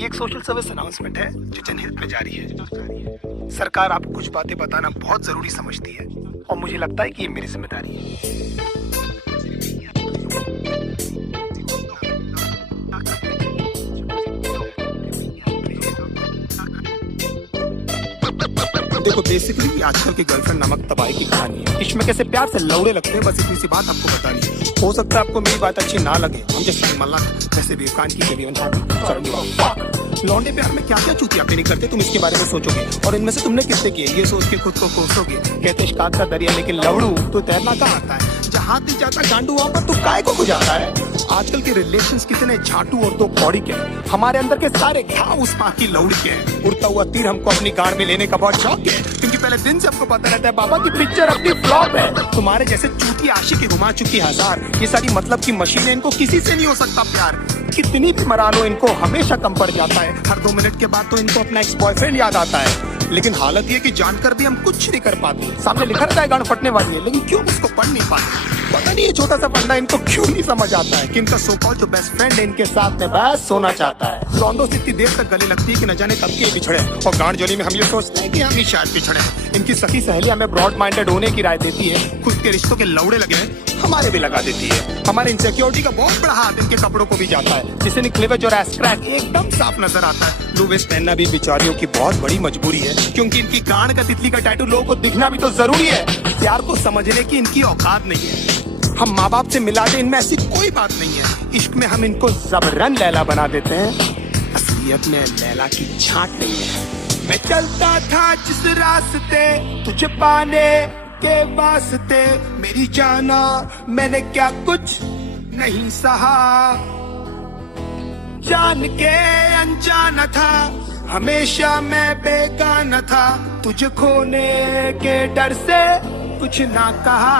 ये एक social service announcement है जो जनहित में जारी है। सरकार आपको कुछ बातें बताना बहुत जरूरी समझती है और मुझे लगता है कि ये मेरी जिम्मेदारी है। देखो बेसिकली आजकल की गर्लफ्रेंड नामक तबाही की कहानी है। इसमें कैसे प्यार से लौड़े लगते हैं, बस इतनी सी बात आपको बतानी है। हो सकता है आपको मेरी बात अच्छी ना लगे, हम जैसे मल्लाह वैसे भी कान की लौंडे प्यार में क्या क्या चूतियापे नहीं करते, तुम इसके बारे में सोचोगे और इनमें से तुमने कितने किए ये सोच के खुद को कोसोगे। कहते इश्कात का दरिया लेकिन लवड़ू तो तैरना कहाँ आता है, जहाँ भी जाता गांडू वहाँ पर तू काय को जाता है। आजकल के रिलेशंस कितने झाटू और दो कौड़ी के हैं। हमारे अंदर के सारे घाव उस माँ की लौड़ी के हैं। उड़ता हुआ तीर हमको अपनी गाड़ में लेने का बहुत शौक है, क्योंकि पहले दिन से हमको पता रहता है बाबा की पिक्चर अपनी फ्लॉप है। तुम्हारे जैसे चूती आशिक घुमा चुकी हजार, ये सारी मतलब की मशीनें, इनको किसी से नहीं हो सकता प्यार। कितनी भी मरा लो इनको हमेशा कम पड़ जाता है। हर 2 मिनट के बाद तो इनको अपना एक्स बॉयफ्रेंड याद आता है। लेकिन हालत ये कि जानकर भी हम कुछ नहीं कर पाते। सामने लिखा रहता है गांड फटने वाली है, लेकिन क्यों उसको पढ़ नहीं पाते। पता नहीं ये छोटा सा फंडा इनको क्यों नहीं समझ आता है कि इनका सो कॉल्ड जो बेस्ट फ्रेंड है इनके साथ में बस सोना चाहता है। लौंडों से इतनी देर तक गले लगती है कि न जाने कब के बिछड़े, और गांड जोली में हम ये सोचते हैं कि हम ही शायद पिछड़े। इनकी सखी सहेली हमें ब्रॉड माइंडेड होने की राय देती है, खुद के रिश्तों के लौड़े लगे हमारे भी लगा देती है। हमारे इनसिक्योरिटी का बहुत बड़ा हाथ इनके कपड़ों को भी जाता है, जिसे क्लीवेज और एस्क्रैच एकदम साफ नजर आता है। लो वेस्ट पहनना भी बेचारियों की बहुत बड़ी मजबूरी है, क्योंकि इनकी गांड का तितली का टैटू लोगों को दिखना भी तो जरूरी है। प्यार को समझने की इनकी औकात नहीं है। हम माँ बाप से मिला दे, इनमें ऐसी कोई बात नहीं है। इश्क में हम इनको जबरन लैला बना देते हैं, असलियत में लैला की छांट नहीं है। मैं चलता था जिस रास्ते तुझे पाने के वास्ते, मेरी जाना मैंने क्या कुछ नहीं सहा। जान के अनजाना था, हमेशा मैं बेगाना था, तुझे खोने के डर से कुछ ना कहा।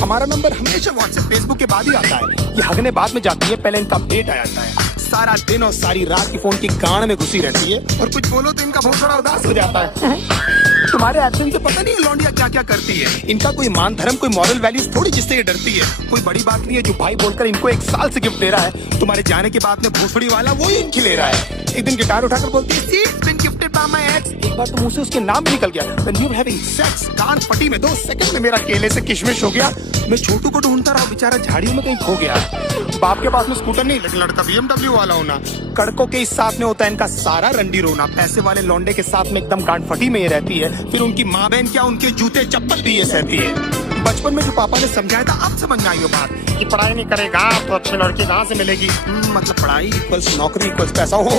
हमारा नंबर हमेशा व्हाट्सएप फेसबुक के बाद ही आता है। ये हगने बाद में जाती है, पहले इनका अपडेट आ जाता है। सारा दिन और सारी रात की फोन की गांड में घुसी रहती है, और कुछ बोलो तो इनका बहुत बड़ा उदास हो जाता है। तुम्हारे एक्शन से पता नहीं है लौंडिया क्या क्या करती है। इनका कोई मान धर्म कोई मॉरल वैल्यूज थोड़ी जिससे ये डरती है। कोई बड़ी बात नहीं है जो भाई बोलकर इनको 1 साल से गिफ्ट दे रहा है, तुम्हारे जाने के बाद में भोसड़ी वाला वो ही इनकी ले रहा है। एक दिन गिटार उठाकर बोलती है See, it's been gifted by my ex। एक बार तो मुंह से उसके नाम भी निकल गया। When you were having sex, कान फटी में 2 सेकंड में मेरा केले से किशमिश हो गया। मैं छोटू को ढूंढता रहा, बेचारा झाड़ियों में कहीं खो गया। बाप के पास में स्कूटर नहीं, लेकिन लड़का BMW वाला होना। कड़कों के इस साथ में होता है इनका सारा रंडी रोना। पैसे वाले लौंडे के साथ में एकदम गांड फटी में ये रहती है। फिर उनकी माँ बहन क्या, उनके जूते चप्पल भी ये सहती है। बचपन में जो पापा ने समझाया था अब समझ में आई वो बात कि पढ़ाई नहीं करेगा तो अच्छी लड़की कहाँ से मिलेगी। मतलब पढ़ाई इक्वल्स नौकरी इक्वल्स पैसा हो।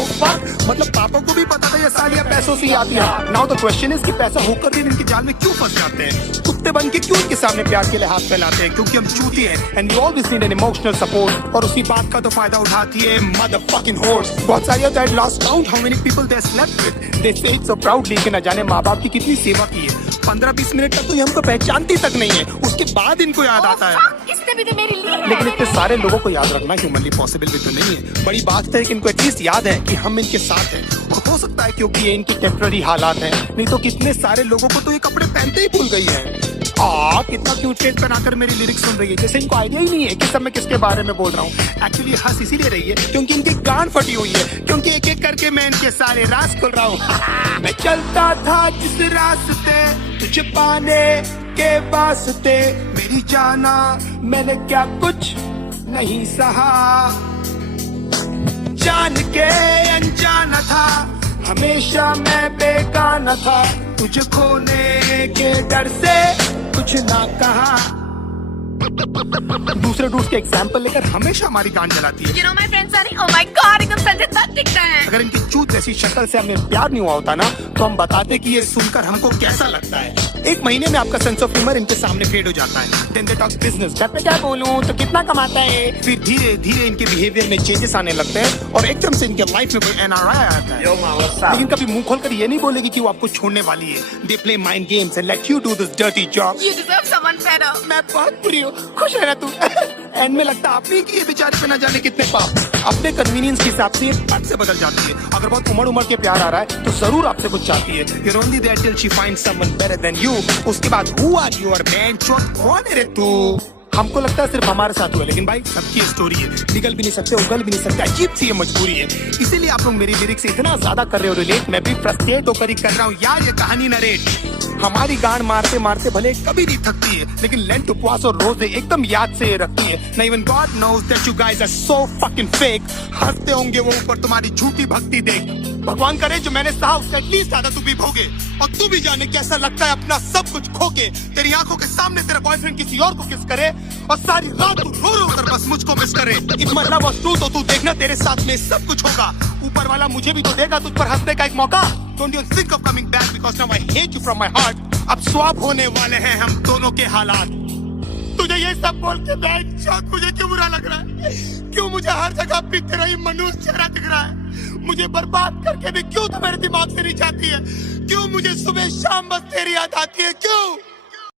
मतलब पापा को भी पता था ये सालियाँ पैसों से ही आती है। नाउ द क्वेश्चन इज कि पैसा होकर भी इनके जाल में क्यों फंस जाते हैं। कुत्ते बन के क्यों इनके सामने प्यार के लिए हाथ फैलाते हैं, क्योंकि हम चूती हैं and we always need an emotional support. और उसी बात का तो फायदा उठाती है मदरफकिंग होर्स। बहुत सारी I lost count how many people they slept with, they say it so proudly कि न जाने माँ बाप की कितनी सेवा की है। 15-20 मिनट तक तो ये हमको पहचानती तक नहीं है, उसके बाद इनको याद आता है। इसने भी तो मेरी ली है। लेकिन इतने सारे लोगों को याद रखना ह्यूमनली पॉसिबल भी तो नहीं है। बड़ी बात है कि इनको एटलीस्ट याद है कि हम इनके साथ हैं, और हो सकता है क्योंकि ये इनकी टेम्पररी हालात हैं, नहीं तो कितने सारे लोगों को तो ये कपड़े पहनते ही भूल गई है। कितना क्यूट फेस बनाकर मेरी लिरिक्स सुन रही है, जैसे इनको आइडिया ही नहीं है कि सब मैं किसके बारे में बोल रहा हूँ। एक्चुअली हंस इसीलिए रही है क्योंकि इनकी गांड फटी हुई है, क्योंकि एक एक करके मैं इनके सारे राज खोल रहा हूँ। मैं चलता था जिस रास्ते तुझे पाने के वास्ते, मेरी जाना मैंने क्या कुछ नहीं सहा। जान के अनजाना था, हमेशा मैं बेगाना था, तुझे खोने के डर से कुछ ना कहा। दूसरे डूड्स के एग्जाम्पल लेकर हमेशा हमारी गांड जलाती है। You know my friends are oh my god एकदम संजय दत्त दिखता है। अगर इनकी चूत जैसी शक्ल से हमें प्यार नहीं हुआ होता ना, तो हम बताते कि ये सुनकर हमको कैसा लगता है। 1 महीने में आपका सेंस ऑफ ह्यूमर इनके सामने फेड हो जाता है। Then they talk business, घर पे क्या बोलूं तो कितना कमाता है। फिर धीरे धीरे इनके बिहेवियर में चेंजेस आने लगते हैं और एकदम से इनके लाइफ में कोई NRI आता है। लेकिन कभी मुंह खोलकर ये नहीं बोलेगी कि वो आपको छोड़ने वाली है। They play mind games and let you do this dirty job। You deserve someone better। मैं बहुत बुरी हूँ, खुश रहना तू। एंड में लगता आपने कि ये बेचारे पे न जाने कितने पाप अपने कन्वीनियंस के हिसाब से ये पट से बदल जाती है। अगर बहुत उमड़ के प्यार आ रहा है तो जरूर आपसे कुछ चाहती है। You're only there till she finds someone better than you। उसके बाद who are you और man, कौन है रे तू। हमको लगता है सिर्फ हमारे साथ हुआ, लेकिन भाई सबकी स्टोरी है, निकल भी नहीं सकते, उगल भी नहीं सकते, अजीब सी ये मजबूरी है। इसीलिए आप लोग मेरी लिरिक्स से इतना ज्यादा कर रहे हो रिलेट, मैं भी फ्रस्ट्रेट होकर ही कर रहा हूँ यार ये कहानी नरेट। हमारी गांड मारते मारते भले कभी नहीं थकती है, लेकिन लेंट उपवास और रोजे एकदम याद से रखती है। ना even God knows that you guys are so fucking fake. हंसते होंगे वो ऊपर तुम्हारी झूठी भक्ति देख, भगवान करे जो मैंने सहा उससे एटलीस्ट ज्यादा तू भी भोगे, और तू भी जाने कैसा लगता है अपना सब कुछ खो के। तेरी आंखों के सामने तेरा बॉयफ्रेंड किसी और को किस करे, और सारी रात तू रो रो कर बस मुझको मिस करे। If my love was true तो तू देखना तेरे साथ में सब कुछ होगा, ऊपर वाला मुझे भी तो देगा तुझ पर हंसने का एक मौका। Don't you think of coming back because now I hate you from my heart। अब स्वैप होने वाले हैं हम दोनों के हालात। तुझे ये सब बोल के मुझे क्यों बुरा लग रहा है, क्यों मुझे हर जगह पे तेरा ही मनुष्य चेहरा दिख रहा है, मुझे बर्बाद करके भी क्यों तो मेरे दिमाग से नहीं जाती है, क्यों मुझे सुबह शाम बस तेरी याद आती है, क्यों?